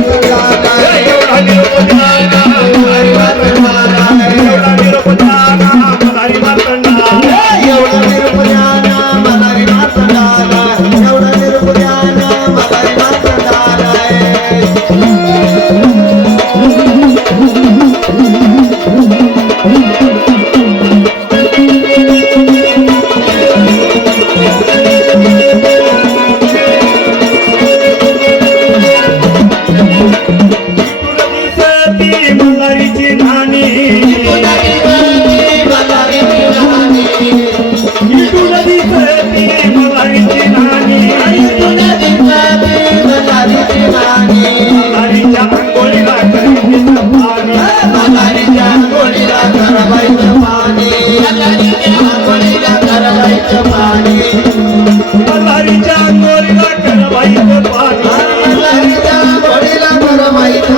Hallelujah. my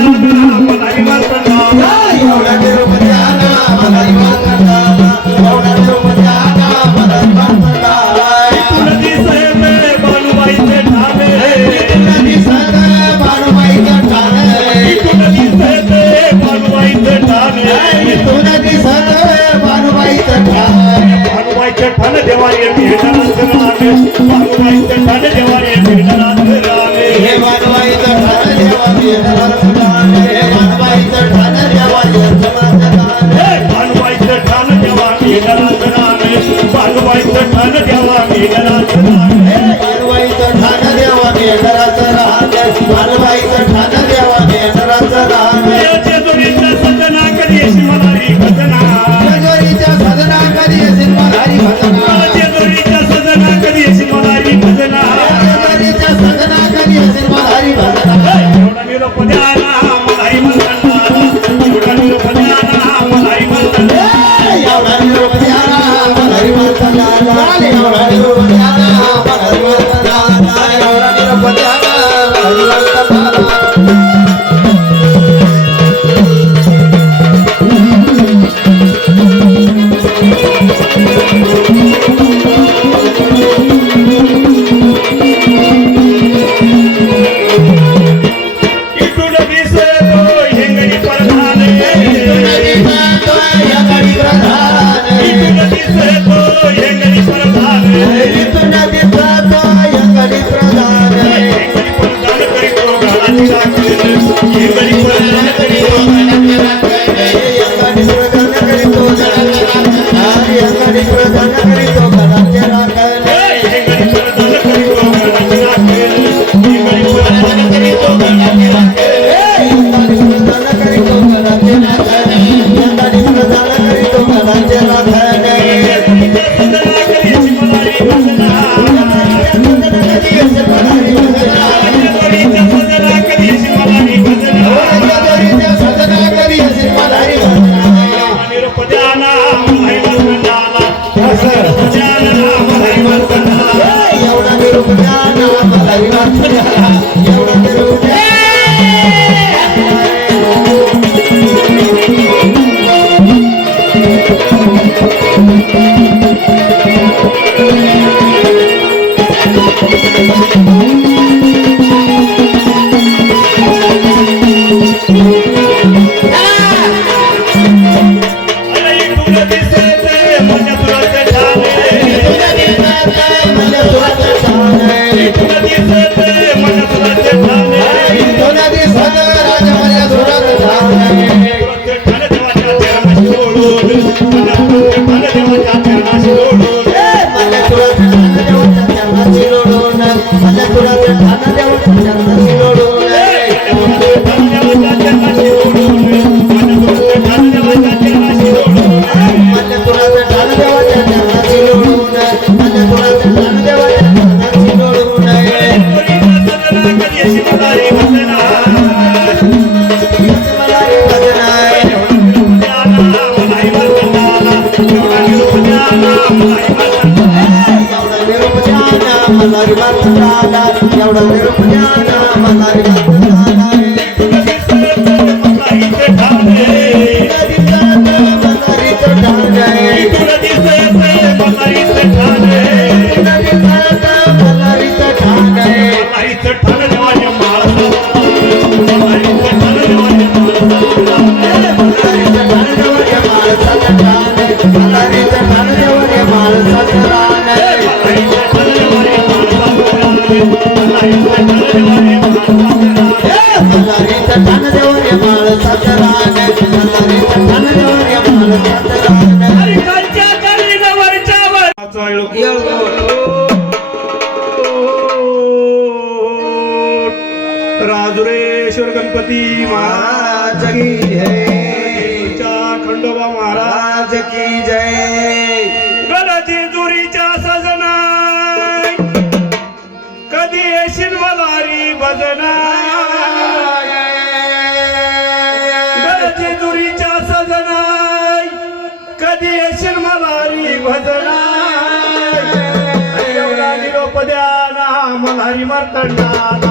Allah'ım. सांगवायचं ठाण द्यावा मेघला मनारी बाथुराला एवढा वेळ ज्ञान मनारी खंडोबा महाराज की जय. गलजी दुरीच्या सजना कधी येशील वलारी भजना गलजी दुरीच्या सजना कधी येशील मलारी भजना मलारी मारताना.